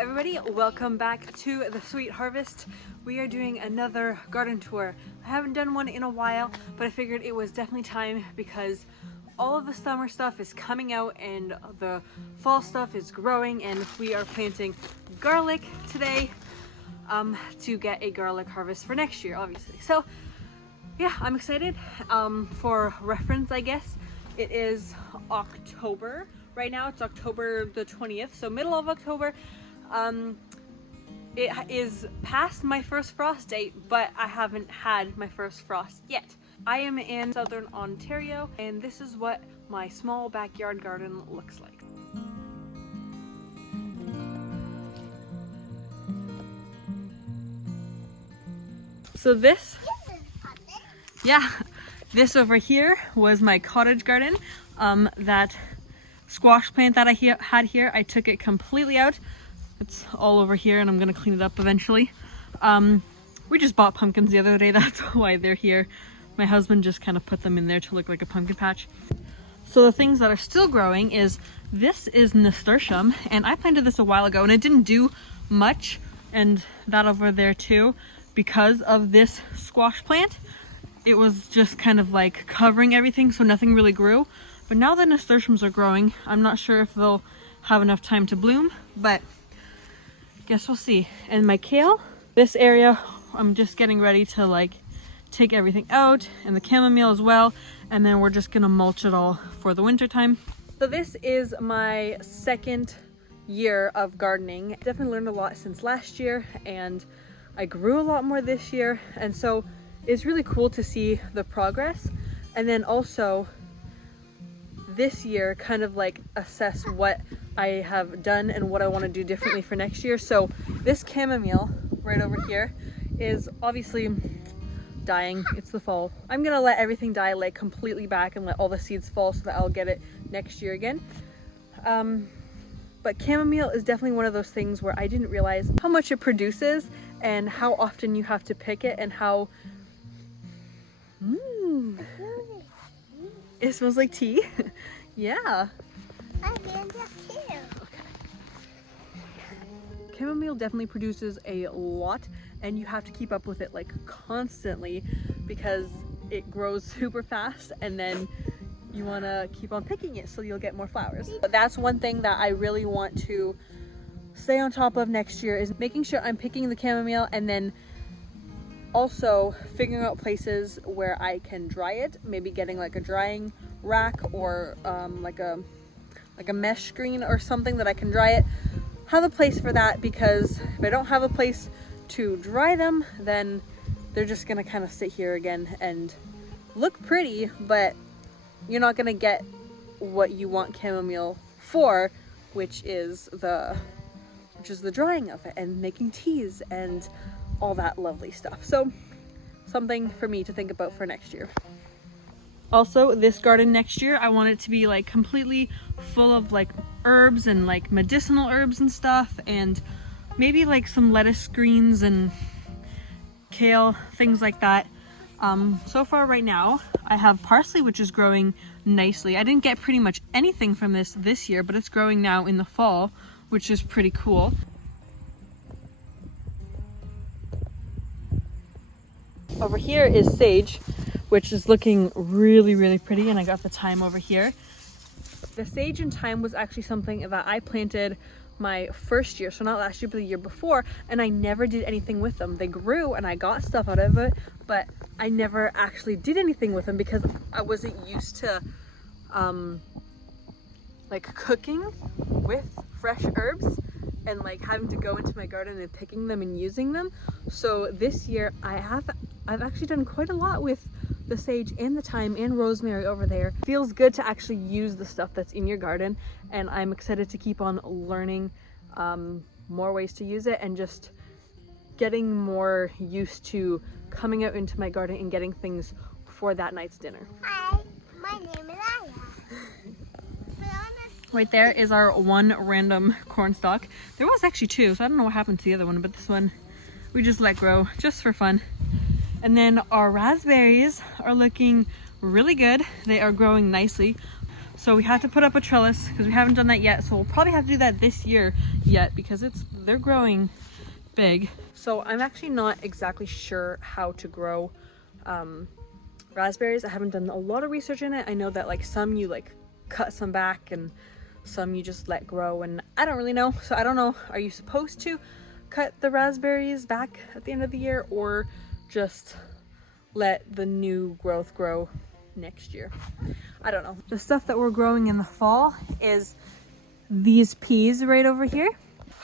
everybody, welcome back to the Sweet Harvest. We are doing another garden tour. I haven't done one in a while, but I figured it was definitely time because all of the summer stuff is coming out and the fall stuff is growing, and we are planting garlic today to get a garlic harvest for next year, obviously. So yeah, I'm excited. For reference, I guess, it is October. Right now it's October the 20th, so middle of October. It is past my first frost date, but I haven't had my first frost yet. I am in southern Ontario, and this is what my small backyard garden looks like. So this over here was my cottage garden. That squash plant that I had here, I took it completely out. It's all over here and I'm gonna clean it up eventually. We just bought pumpkins the other day, that's why they're here. My husband just kind of put them in there to look like a pumpkin patch. So the things that are still growing this is nasturtium, and I planted this a while ago and it didn't do much, and that over there too, because of this squash plant. It was just kind of like covering everything, so nothing really grew. But now the nasturtiums are growing. I'm not sure if they'll have enough time to bloom, but guess we'll see. And my kale, this area, I'm just getting ready to like take everything out, and the chamomile as well, and then we're just gonna mulch it all for the winter time. So this is my second year of gardening. Definitely learned a lot since last year, and I grew a lot more this year, and so it's really cool to see the progress. And then also this year kind of like assess what I have done and what I want to do differently for next year. So this chamomile right over here is obviously dying. It's the fall. I'm gonna let everything die like completely back and let all the seeds fall so that I'll get it next year again. But chamomile is definitely one of those things where I didn't realize how much it produces and how often you have to pick it, and how it smells like tea. Yeah. Okay. Chamomile definitely produces a lot, and you have to keep up with it like constantly because it grows super fast, and then you want to keep on picking it so you'll get more flowers. But that's one thing that I really want to stay on top of next year, is making sure I'm picking the chamomile, and then also figuring out places where I can dry it, maybe getting like a drying rack or like a mesh screen or something that I can dry it. Have a place for that, because if I don't have a place to dry them, then they're just gonna kind of sit here again and look pretty, but you're not gonna get what you want chamomile for, which is the drying of it and making teas and all that lovely stuff. So something for me to think about for next year. Also, this garden next year, I want it to be like completely full of like herbs and like medicinal herbs and stuff, and maybe like some lettuce greens and kale, things like that. So far right now, I have parsley, which is growing nicely. I didn't get pretty much anything from this year, but it's growing now in the fall, which is pretty cool. Over here is sage, which is looking really, really pretty, and I got the thyme over here. The sage and thyme was actually something that I planted my first year, so not last year, but the year before, and I never did anything with them. They grew and I got stuff out of it, but I never actually did anything with them because I wasn't used to like cooking with fresh herbs and like having to go into my garden and picking them and using them. So this year I've actually done quite a lot with the sage and the thyme and rosemary over there. It feels good to actually use the stuff that's in your garden, and I'm excited to keep on learning more ways to use it and just getting more used to coming out into my garden and getting things for that night's dinner. Hi, my name is Aya. Right there is our one random corn stalk. There was actually two, so I don't know what happened to the other one, but this one we just let grow just for fun. And then our raspberries are looking really good. They are growing nicely. So we had to put up a trellis because we haven't done that yet. So we'll probably have to do that this year yet because they're growing big. So I'm actually not exactly sure how to grow raspberries. I haven't done a lot of research in it. I know that like some you like cut some back and some you just let grow, and I don't really know. So I don't know, are you supposed to cut the raspberries back at the end of the year or just let the new growth grow next year? I don't know. The stuff that we're growing in the fall is these peas right over here.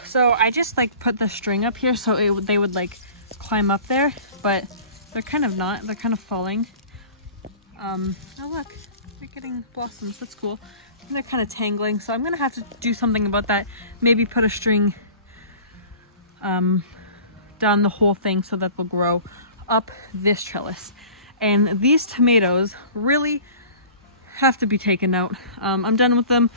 So I just like put the string up here so they would like climb up there, but they're kind of not. They're kind of falling. Oh look, they're getting blossoms. That's cool. And they're kind of tangling, so I'm gonna have to do something about that. Maybe put a string down the whole thing so that they'll grow up this trellis. And these tomatoes really have to be taken out. I'm done with them.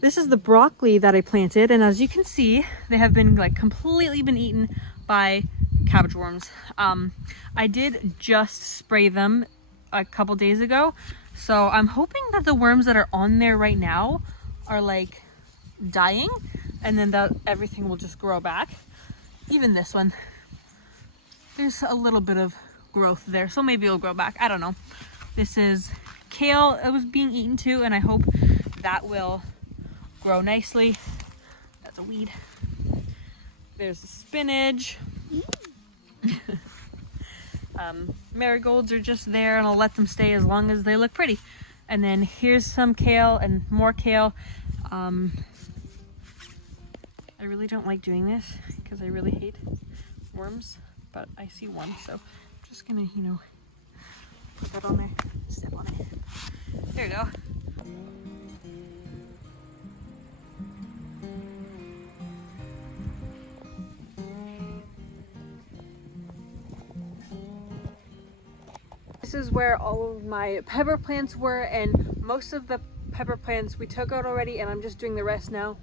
This is the broccoli that I planted, and as you can see, they have been like completely been eaten by cabbage worms. I did just spray them a couple days ago, so I'm hoping that the worms that are on there right now are like dying, and then that everything will just grow back. Even this one, there's a little bit of growth there, so maybe it'll grow back. I don't know. This is kale. It was being eaten too, and I hope that will grow nicely. That's a weed. There's the spinach. Marigolds are just there, and I'll let them stay as long as they look pretty. And then here's some kale and more kale. I really don't like doing this because I really hate worms, but I see one, so I'm just gonna, you know, put that on there, step on it. There you go. This is where all of my pepper plants were, and most of the pepper plants we took out already, and I'm just doing the rest now.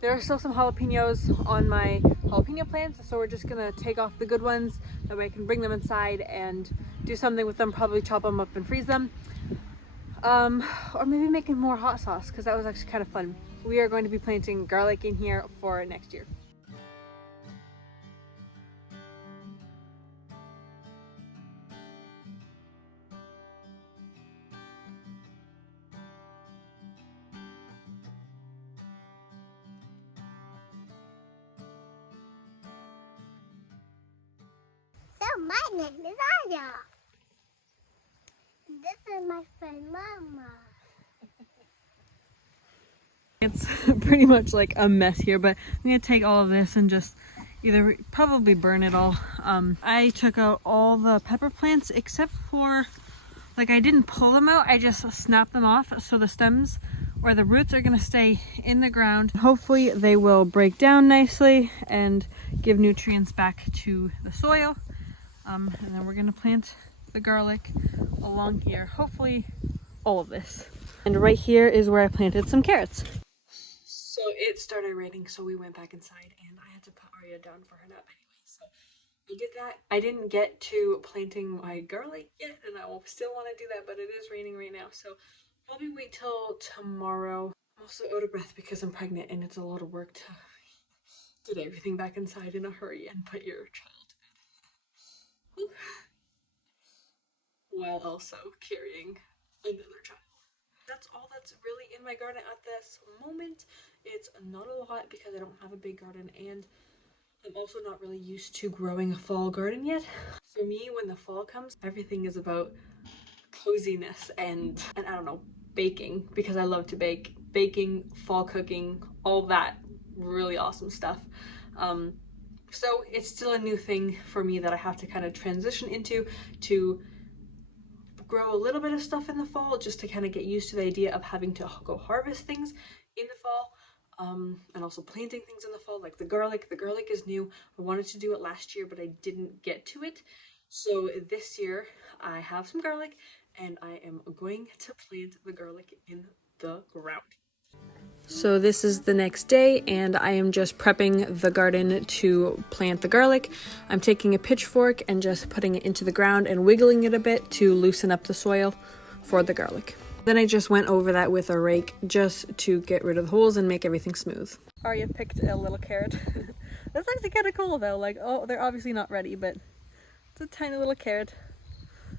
There are still some jalapenos on my jalapeno plants, so we're just gonna take off the good ones. That way I can bring them inside and do something with them, probably chop them up and freeze them. Or maybe making more hot sauce, because that was actually kind of fun. We are going to be planting garlic in here for next year. So my name is Aya. This is my friend Mama. It's pretty much like a mess here, but I'm gonna take all of this and just either probably burn it all. I took out all the pepper plants except for, like, I didn't pull them out, I just snapped them off, so the stems or the roots are gonna stay in the ground. Hopefully they will break down nicely and give nutrients back to the soil. And then we're gonna plant the garlic along here, hopefully all of this. And right here is where I planted some carrots. So it started raining, so we went back inside, and I had to put Arya down for her nap anyway, so I did that. I didn't get to planting my garlic yet, and I will still want to do that, but it is raining right now, so probably wait till tomorrow. I'm also out of breath because I'm pregnant, and it's a lot of work to get everything back inside in a hurry and put your child to bed. While also carrying another child. That's all that's really in my garden at this moment. It's not a lot because I don't have a big garden, and I'm also not really used to growing a fall garden yet. For me, when the fall comes, everything is about coziness and I don't know, baking, because I love to bake. Baking, fall cooking, all that really awesome stuff. So it's still a new thing for me that I have to kind of transition into, to grow a little bit of stuff in the fall, just to kind of get used to the idea of having to go harvest things in the fall, and also planting things in the fall, like the garlic. The garlic is new. I wanted to do it last year, but I didn't get to it. So this year I have some garlic, and I am going to plant the garlic in the ground. So this is the next day and I am just prepping the garden to plant the garlic. I'm taking a pitchfork and just putting it into the ground and wiggling it a bit to loosen up the soil for the garlic. Then I just went over that with a rake just to get rid of the holes and make everything smooth. Arya picked a little carrot. That's actually kind of cool though, like, oh, they're obviously not ready, but it's a tiny little carrot.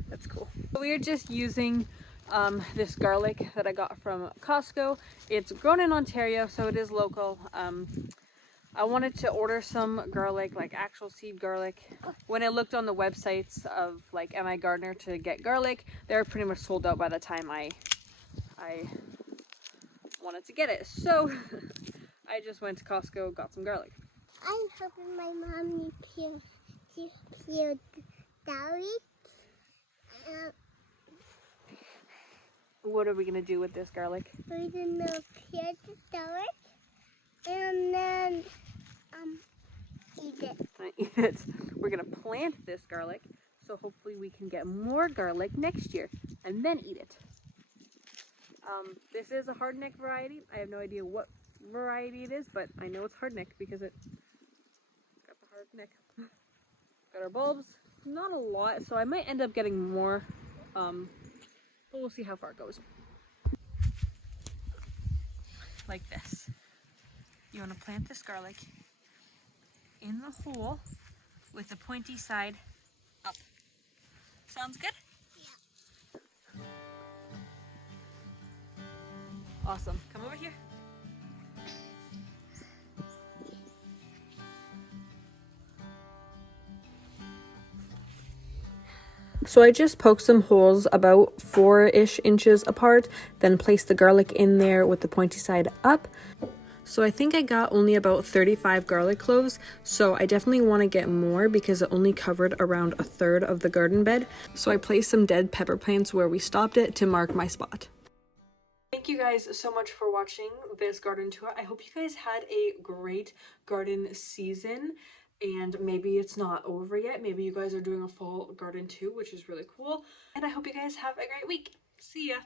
That's cool. We are just using this garlic that I got from Costco. It's grown in Ontario, so it is local. I wanted to order some garlic, like actual seed garlic. When I looked on the websites of like MI Gardener to get garlic, they were pretty much sold out by the time I wanted to get it. So I just went to Costco, got some garlic. I'm helping my mommy peel garlic. What are we gonna do with this garlic? We're gonna peel the garlic and then eat it. Eat it. We're gonna plant this garlic, so hopefully we can get more garlic next year and then eat it. This is a hardneck variety. I have no idea what variety it is, but I know it's hardneck because it's got the hard neck. Got our bulbs. Not a lot, so I might end up getting more, but we'll see how far it goes. Like this. You want to plant this garlic in the hole with the pointy side up. Sounds good? Yeah. Awesome. Come over here. So I just poked some holes about 4-ish inches apart, then placed the garlic in there with the pointy side up. So I think I got only about 35 garlic cloves, so I definitely want to get more because it only covered around 1/3 of the garden bed. So I placed some dead pepper plants where we stopped it to mark my spot. Thank you guys so much for watching this garden tour. I hope you guys had a great garden season, and maybe it's not over yet. Maybe you guys are doing a fall garden too, which is really cool. And I hope you guys have a great week. See ya!